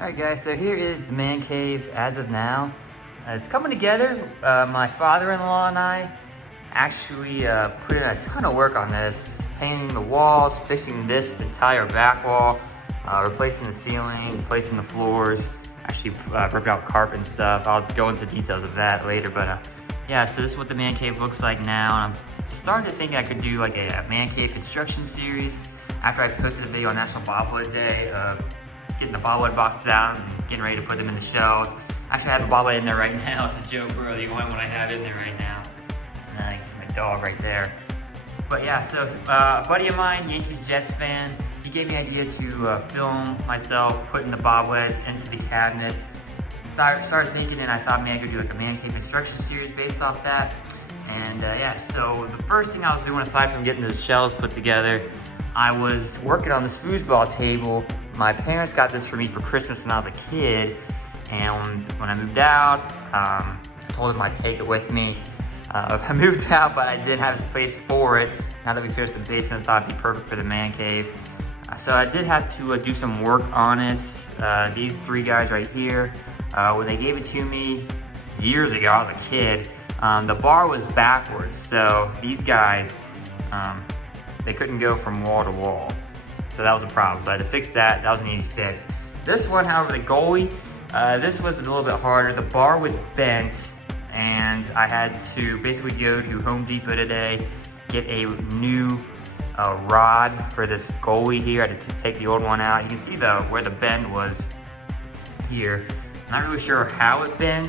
Alright guys, so here is the man cave as of now. It's coming together. My father-in-law and I actually put in a ton of work on this, painting the walls, fixing this entire back wall, replacing the ceiling, replacing the floors, actually ripped out carpet and stuff. I'll go into details of that later, but yeah, so this is what the man cave looks like now. And I'm starting to think I could do like a man cave construction series after I posted a video on National Bobblehead Day of getting the bobblehead boxes out and getting ready to put them in the shelves. Actually, I have a bobblehead in there right now. It's a joke, bro. The only one I have in there right now. Nice, my dog right there. But yeah, so a buddy of mine, Yankees Jets fan, he gave me an idea to film myself putting the bobbleheads into the cabinets. Started thinking, and I thought maybe I could do like a man cave construction series based off that. And yeah, so the first thing I was doing, aside from getting the shelves put together, I was working on this foosball table. My parents got this for me for Christmas when I was a kid, and when I moved out, I told them I'd take it with me. I moved out, but I didn't have space for it. Now that we finished the basement, I thought it'd be perfect for the man cave. So I did have to do some work on it. These three guys right here, when they gave it to me years ago, I was a kid, the bar was backwards, so these guys, they couldn't go from wall to wall. So that was a problem. So I had to fix that. That was an easy fix. This one, however, the goalie, this was a little bit harder. The bar was bent, and I had to basically go to Home Depot today, get a new rod for this goalie here. I had to take the old one out. You can see where the bend was here. Not really sure how it bent.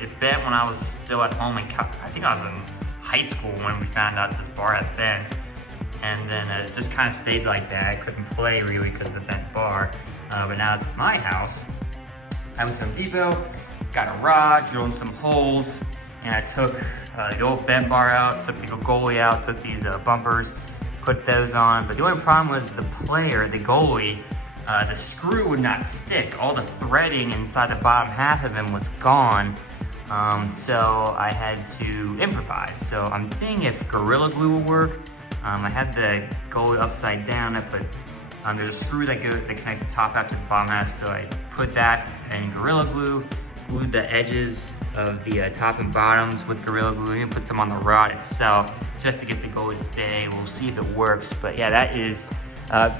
It bent when I was still at home, and I think I was in high school when we found out this bar had bent. And then it just kind of stayed like that. I couldn't play really because of the bent bar. But now it's my house. I went to Home Depot, got a rod, drilled some holes, and I took the old bent bar out, took the goalie out, took these bumpers, put those on. But the only problem was the player, the goalie, the screw would not stick. All the threading inside the bottom half of him was gone. So I had to improvise. So I'm seeing if Gorilla Glue will work. I had the goalie upside down. I put, there's a screw that connects the top half to the bottom half, so I put that in Gorilla Glue, glued the edges of the top and bottoms with Gorilla Glue, and put some on the rod itself, just to get the goalie to stay. We'll see if it works, but yeah, that is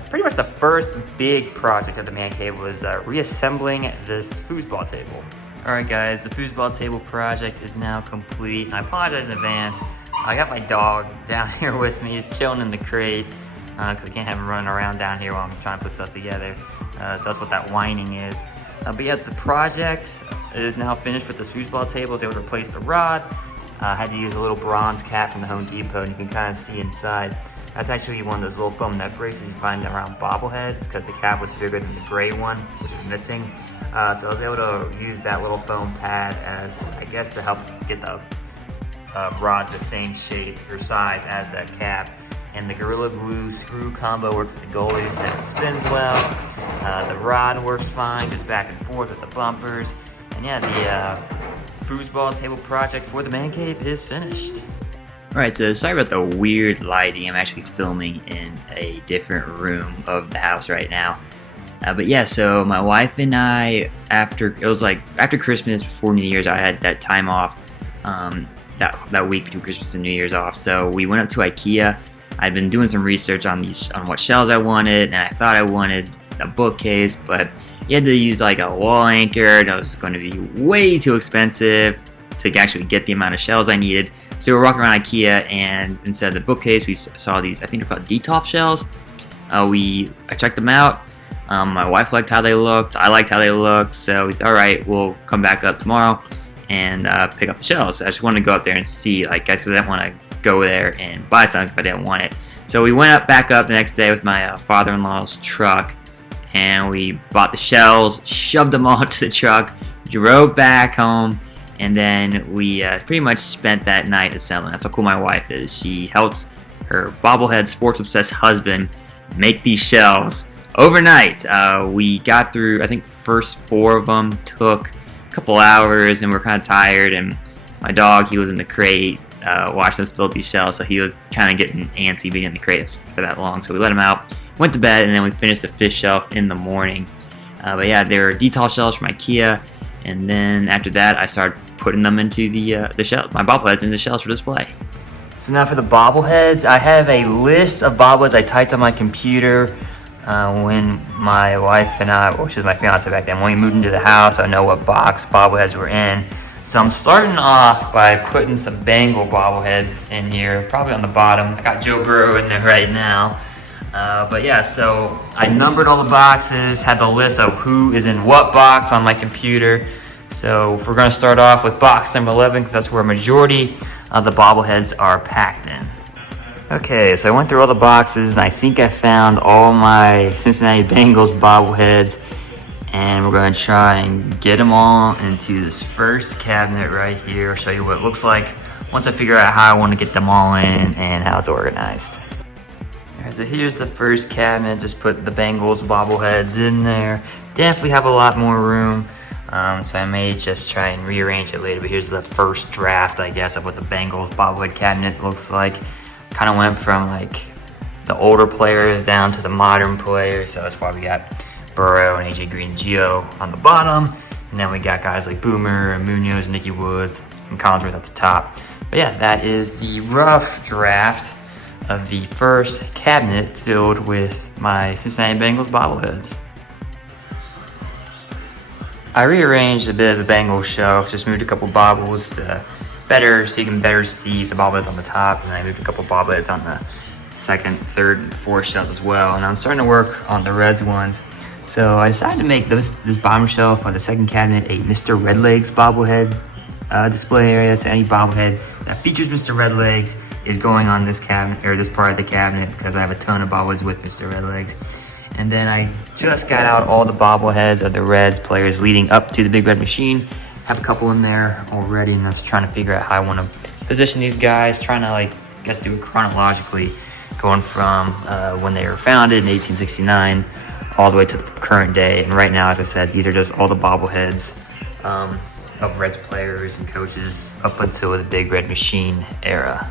pretty much the first big project of the man cave was reassembling this foosball table. All right, guys, the foosball table project is now complete, and I apologize in advance. I got my dog down here with me. He's chilling in the crate because I can't have him running around down here while I'm trying to put stuff together. So that's what that whining is. But yeah, the project is now finished with the foosball table. I was able to replace the rod. I had to use a little bronze cap from the Home Depot, and you can kind of see inside. That's actually one of those little foam neck braces you find around bobbleheads because the cap was bigger than the gray one, which is missing. So I was able to use that little foam pad as, I guess, to help get the rod the same shape or size as that cap. And the Gorilla Glue screw combo works with the goalies and it spins well. The rod works fine, goes back and forth with the bumpers. And yeah, the foosball table project for the man cave is finished. Alright, so sorry about the weird lighting. I'm actually filming in a different room of the house right now. But yeah, so my wife and I, after Christmas, before New Year's, I had that time off. That week between Christmas and New Year's off. So we went up to IKEA. I'd been doing some research on what shelves I wanted, and I thought I wanted a bookcase, but you had to use like a wall anchor, and it was going to be way too expensive to actually get the amount of shelves I needed. So we were walking around IKEA, and instead of the bookcase, we saw these, I think they're called Detolf shelves. I checked them out. My wife liked how they looked. I liked how they looked. So we said, all right, we'll come back up tomorrow and pick up the shelves. I just wanted to go up there and see, like, because I didn't want to go there and buy something if I didn't want it. So we went back up the next day with my father-in-law's truck, and we bought the shelves, shoved them all into the truck, drove back home, and then we pretty much spent that night assembling. That's how cool my wife is. She helped her bobblehead, sports-obsessed husband make these shelves overnight. We got through, I think, first 4 of them took couple hours, and we're kind of tired, and my dog, he was in the crate watching us build these shells, so he was kind of getting antsy being in the crate for that long, so we let him out, went to bed, and then we finished the fish shelf in the morning. But yeah, they were detail shelves from IKEA. And then after that, I started putting them into the shell, my bobbleheads in the shells for display. So now for the bobbleheads, I have a list of bobbleheads I typed on my computer when my wife and I, well, she was my fiance back then, when we moved into the house. I know what box bobbleheads were in. So I'm starting off by putting some Bengal bobbleheads in here, probably on the bottom. I got Joe Burrow in there right now. But yeah, so I numbered all the boxes, had the list of who is in what box on my computer. So we're gonna start off with box number 11, because that's where a majority of the bobbleheads are packed in. Okay, so I went through all the boxes, and I think I found all my Cincinnati Bengals bobbleheads, and we're gonna try and get them all into this first cabinet right here. I'll show you what it looks like once I figure out how I wanna get them all in and how it's organized. Alright, so here's the first cabinet. Just put the Bengals bobbleheads in there. Definitely have a lot more room, so I may just try and rearrange it later. But here's the first draft, I guess, of what the Bengals bobblehead cabinet looks like. Kind of went from like the older players down to the modern players. So that's why we got Burrow and AJ Green, Gio on the bottom, and then we got guys like Boomer and Munoz, Nicky Woods, and Collinsworth at the top. But yeah, that is the rough draft of the first cabinet filled with my Cincinnati Bengals bobbleheads. I rearranged a bit of the Bengals shelf, just moved a couple bobbles to better, so you can better see the bobbleheads on the top, and I moved a couple bobbleheads on the second, third, and fourth shelves as well. And I'm starting to work on the Reds ones. So I decided to make this bottom shelf on the second cabinet a Mr. Redlegs bobblehead display area. So any bobblehead that features Mr. Redlegs is going on this cabinet, or this part of the cabinet, because I have a ton of bobbleheads with Mr. Redlegs. And then I just got out all the bobbleheads of the Reds players leading up to the Big Red Machine. Have a couple in there already, and I was trying to figure out how I want to position these guys, trying to, like, I guess do it chronologically, going from when they were founded in 1869 all the way to the current day. And right now, as I said, these are just all the bobbleheads of Reds players and coaches up until the Big Red Machine era.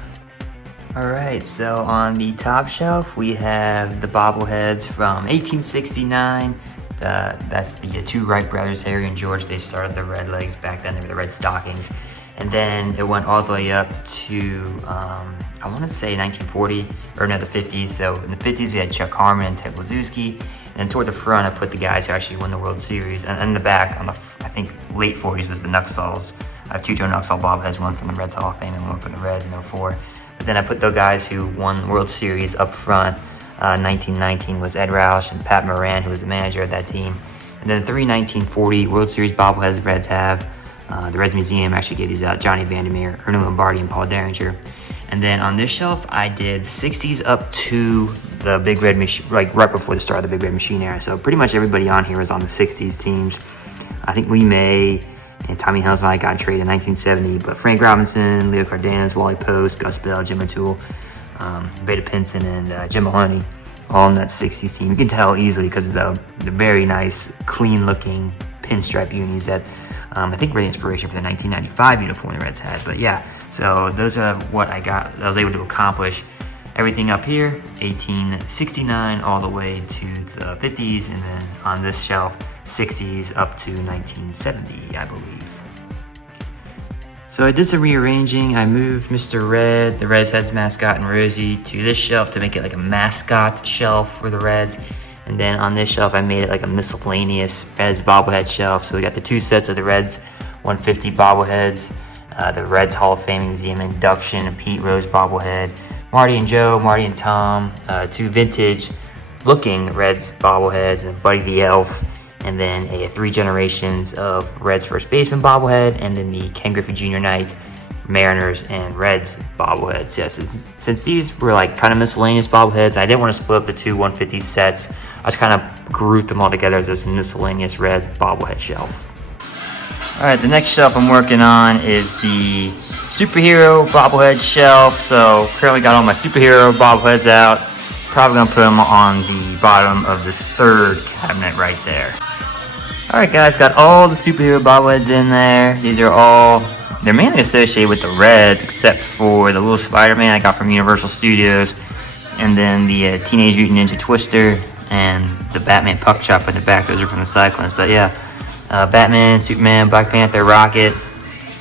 All right, so on the top shelf, we have the bobbleheads from 1869. That's the two Wright brothers, Harry and George. They started the Redlegs back then. They were the Red Stockings. And then it went all the way up to, I want to say 1940, or no, the 50s. So in the 50s, we had Chuck Harmon and Ted Blazewski. And then toward the front, I put the guys who actually won the World Series. And in the back, on the, I think, late 40s was the Nuxalls. I have two Joe Nuxall bobbleheads, one from the Reds Hall of Fame and one from the Reds in 04. But then I put the guys who won the World Series up front. 1919 was Ed Roush and Pat Moran, who was the manager of that team. And then the three 1940 World Series bobbleheads the Reds have. The Reds Museum actually gave these out: Johnny Vandermeer, Ernie Lombardi, and Paul Derringer. And then on this shelf, I did 60s up to the Big Red Machine, like right before the start of the Big Red Machine era. So pretty much everybody on here is on the 60s teams. I think Lee May and Tommy Helmsman got traded in 1970, but Frank Robinson, Leo Cardenas, Wally Post, Gus Bell, Jim O'Toole, Vada Pinson, and Jim Mahoney, all in that 60s team. You can tell easily because of the very nice, clean-looking pinstripe unis that I think were the inspiration for the 1995 uniform the Reds had. But yeah, so those are what I was able to accomplish. Everything up here, 1869 all the way to the 50s, and then on this shelf, 60s up to 1970, I believe. So I did some rearranging. I moved Mr. Red, the Reds heads mascot, and Rosie to this shelf to make it like a mascot shelf for the Reds. And then on this shelf, I made it like a miscellaneous Reds bobblehead shelf. So we got the two sets of the Reds 150 bobbleheads, the Reds Hall of Fame Museum induction, and Pete Rose bobblehead, Marty and Joe, Marty and Tom, two vintage looking Reds bobbleheads, and Buddy the Elf, and then a 3 generations of Reds first baseman bobblehead, and then the Ken Griffey Jr. Knight, Mariners, and Reds bobbleheads. Yes, since these were like kind of miscellaneous bobbleheads, I didn't want to split up the two 150 sets. I just kind of grouped them all together as this miscellaneous Reds bobblehead shelf. All right, the next shelf I'm working on is the superhero bobblehead shelf. So currently got all my superhero bobbleheads out. Probably gonna put them on the bottom of this third cabinet right there. All right, guys, got all the superhero bobbleheads in there. These are all, they're mainly associated with the Reds, except for the little Spider-Man I got from Universal Studios, and then the Teenage Mutant Ninja Twister, and the Batman puck chop in the back. Those are from the Cyclones. But yeah, Batman, Superman, Black Panther, Rocket,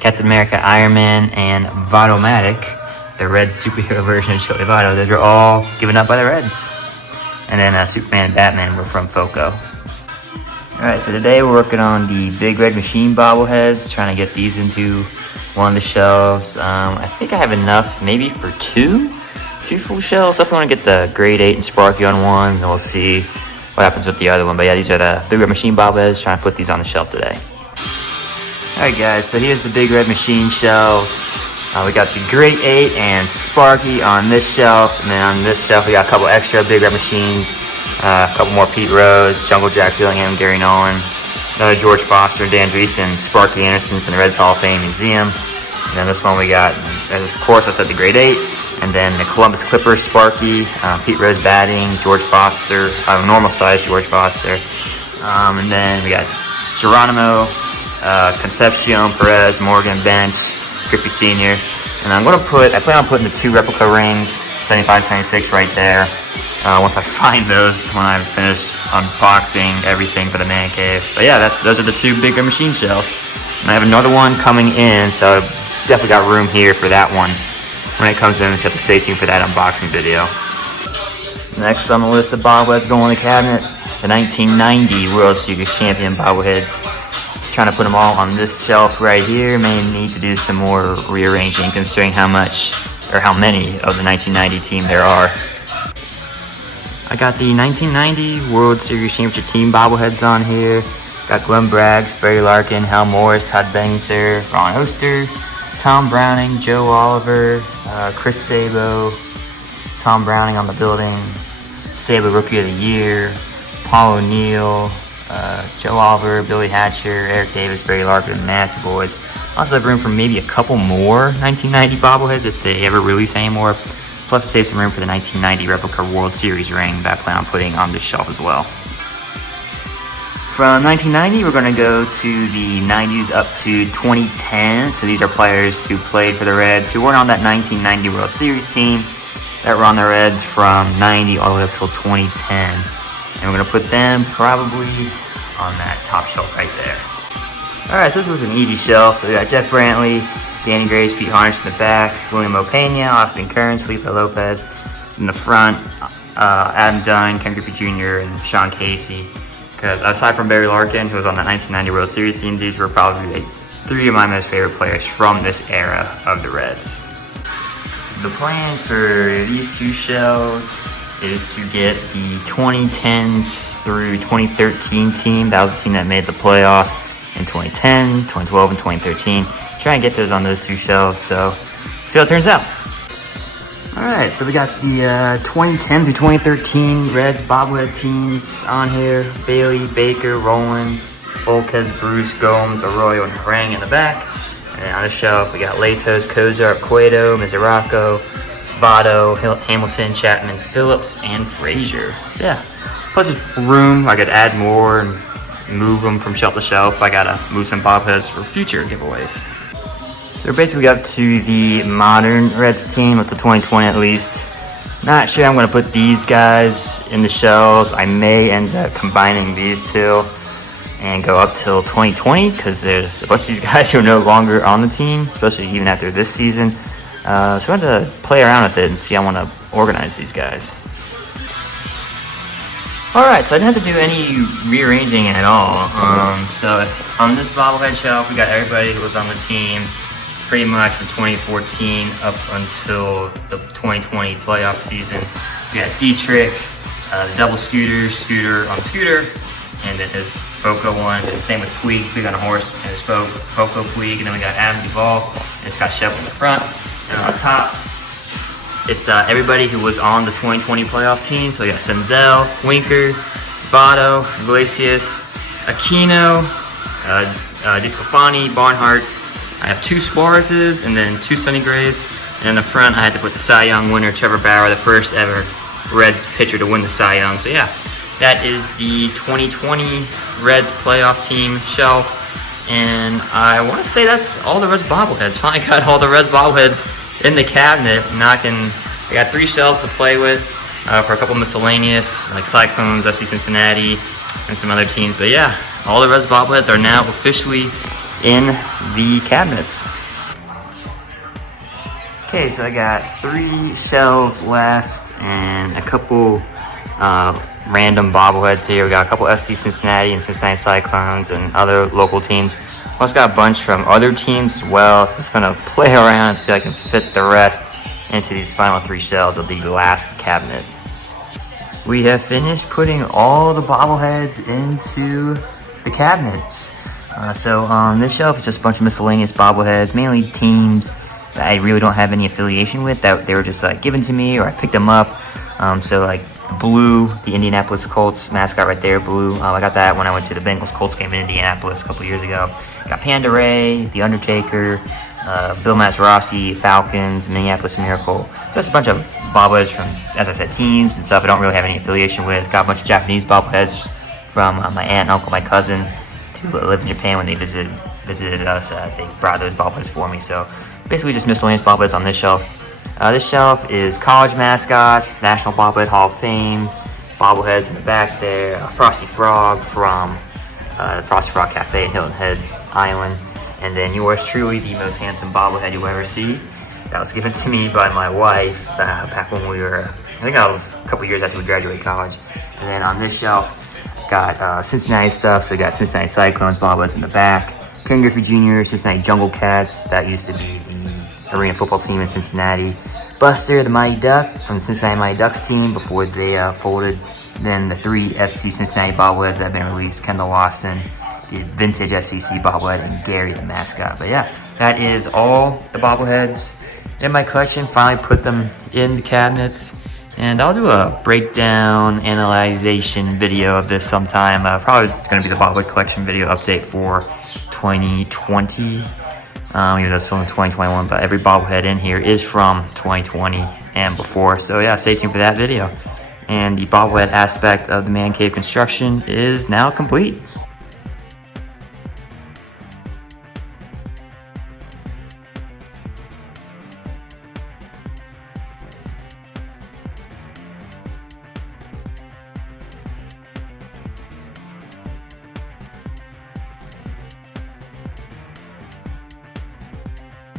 Captain America, Iron Man, and Votto-Matic, the red superhero version of Joey Votto. Those are all given up by the Reds. And then Superman and Batman were from Foco. Alright, so today we're working on the Big Red Machine bobbleheads, trying to get these into one of the shelves. I think I have enough maybe for two full shelves. Definitely want to get the grade 8 and Sparky on one, and we'll see what happens with the other one. But yeah, these are the Big Red Machine bobbleheads, trying to put these on the shelf today. Alright guys, so here's the Big Red Machine shelves. We got the grade 8 and Sparky on this shelf, and then on this shelf we got a couple extra Big Red Machines. A couple more Pete Rose, Jungle Jack Billingham, Gary Nolan, another George Foster, Dan Dreesen, Sparky Anderson from the Reds Hall of Fame Museum. And then this one we got, of course, I said the grade 8. And then the Columbus Clippers, Sparky, Pete Rose batting, George Foster, normal size George Foster. And then we got Geronimo, Concepcion, Perez, Morgan, Bench, Griffey Sr. And I plan on putting the 2 replica rings, 75, 76 right there. Once I find those, when I've finished unboxing everything for the man cave. But yeah, those are the 2 Big Red Machine shelves. And I have another one coming in, so I've definitely got room here for that one. When it comes in, just have to stay tuned for that unboxing video. Next on the list of bobbleheads going in the cabinet, the 1990 World Series champion bobbleheads. Trying to put them all on this shelf right here. May need to do some more rearranging, considering how many of the 1990 team there are. I got the 1990 World Series Championship Team bobbleheads on here. Got Glenn Braggs, Barry Larkin, Hal Morris, Todd Benningser, Ron Oster, Tom Browning, Joe Oliver, Chris Sabo, Tom Browning on the building, Sabo Rookie of the Year, Paul O'Neill, Joe Oliver, Billy Hatcher, Eric Davis, Barry Larkin, and the Nasty Boys. Also have room for maybe a couple more 1990 bobbleheads if they ever release any more. Plus, to save some room for the 1990 replica World Series ring that I plan on putting on this shelf as well. From 1990, we're going to go to the 90s up to 2010. So these are players who played for the Reds who weren't on that 1990 World Series team that were on the Reds from 90 all the way up till 2010. And we're going to put them probably on that top shelf right there. Alright, so this was an easy shelf. So we got Jeff Brantley, Danny Graves, Pete Harnish in the back, William Opeña, Austin Kearns, Felipe Lopez in the front, Adam Dunn, Ken Griffey Jr., and Sean Casey. Because aside from Barry Larkin, who was on the 1990 World Series team, these were probably 3 of my most favorite players from this era of the Reds. The plan for these 2 shelves is to get the 2010s through 2013 team. That was the team that made the playoffs in 2010, 2012, and 2013. Try and get those on those 2 shelves, so see how it turns out. Alright, so we got the 2010 through 2013 Reds bobblehead teams on here. Bailey, Baker, Rowland, Volquez, Bruce, Gomes, Arroyo, and Harang in the back. And then on the shelf, we got Latos, Kozar, Cueto, Mizraco, Votto, Hamilton, Chapman, Phillips, and Frazier. So yeah, plus there's room. I could add more and move them from shelf to shelf. I gotta move some bobbleheads for future giveaways. So we're basically up to the modern Reds team, up to 2020 at least. Not sure I'm going to put these guys in the shelves. I may end up combining these 2 and go up till 2020 because there's a bunch of these guys who are no longer on the team, especially even after this season. So I'm going to play around with it and see how I want to organize these guys. Alright, so I didn't have to do any rearranging at all. So on this bobblehead shelf, we got everybody who was on the team pretty much from 2014 up until the 2020 playoff season. We got Dietrich, the double Scooter on Scooter, and then his Foco one, and same with Puig, Puig on a horse, and his Foco Puig, and then we got Adam Duvall and Scott Shep in the front. And on top, it's everybody who was on the 2020 playoff team. So we got Senzel, Winker, Votto, Iglesias, Aquino, DeSclafani, Barnhart. I have 2 Suarez's and then 2 Sonny Grays. And in the front, I had to put the Cy Young winner, Trevor Bauer, the first ever Reds pitcher to win the Cy Young. So yeah, that is the 2020 Reds playoff team shelf. And I want to say that's all the Reds bobbleheads. Finally got all the Reds bobbleheads in the cabinet. I got 3 shelves to play with. for a couple miscellaneous, like Cyclones, FC Cincinnati, and some other teams. But yeah, all the Res bobbleheads are now officially in the cabinets. Okay, so I got 3 shells left and a couple random bobbleheads here. We got a couple FC Cincinnati and Cincinnati Cyclones and other local teams. Also got a bunch from other teams as well, so I'm just gonna play around and see if I can fit the rest into these final 3 shells of the last cabinet. We have finished putting all the bobbleheads into the cabinets. So on this shelf is just a bunch of miscellaneous bobbleheads, mainly teams that I really don't have any affiliation with, that they were just like given to me or I picked them up. So like Blue, the Indianapolis Colts mascot right there, Blue. I got that when I went to the Bengals Colts game in Indianapolis a couple years ago. Got Panda Ray, The Undertaker, Bill Mazeroski, Falcons, Minneapolis Miracle. Just a bunch of bobbleheads from, as I said, teams and stuff I don't really have any affiliation with. Got a bunch of Japanese bobbleheads from my aunt and uncle, my cousin, who lived in Japan when they visited us. They brought those bobbleheads for me. So basically just miscellaneous bobbleheads on this shelf. This shelf is college mascots, National Bobblehead Hall of Fame, bobbleheads in the back there, a Frosty Frog from the Frosty Frog Cafe in Hilton Head Island, and then yours truly, the most handsome bobblehead you'll ever see. That was given to me by my wife back when we were, I think that was a couple years after we graduated college. And then on this shelf, got Cincinnati stuff, so we got Cincinnati Cyclones bobbleheads in the back, Ken Griffey Jr., Cincinnati Jungle Cats, that used to be the arena football team in Cincinnati. Buster, the Mighty Duck from the Cincinnati Mighty Ducks team before they folded. Then the 3 FC Cincinnati bobbleheads that have been released, Kendall Lawson, the vintage FCC bobblehead, and Gary the mascot. But yeah, that is all the bobbleheads in my collection. Finally put them in the cabinets. And I'll do a breakdown, analyzation video of this sometime. Probably it's going to be the bobblehead collection video update for 2020. Even though it's filmed in 2021, but every bobblehead in here is from 2020 and before. So yeah, stay tuned for that video. And the bobblehead aspect of the man cave construction is now complete.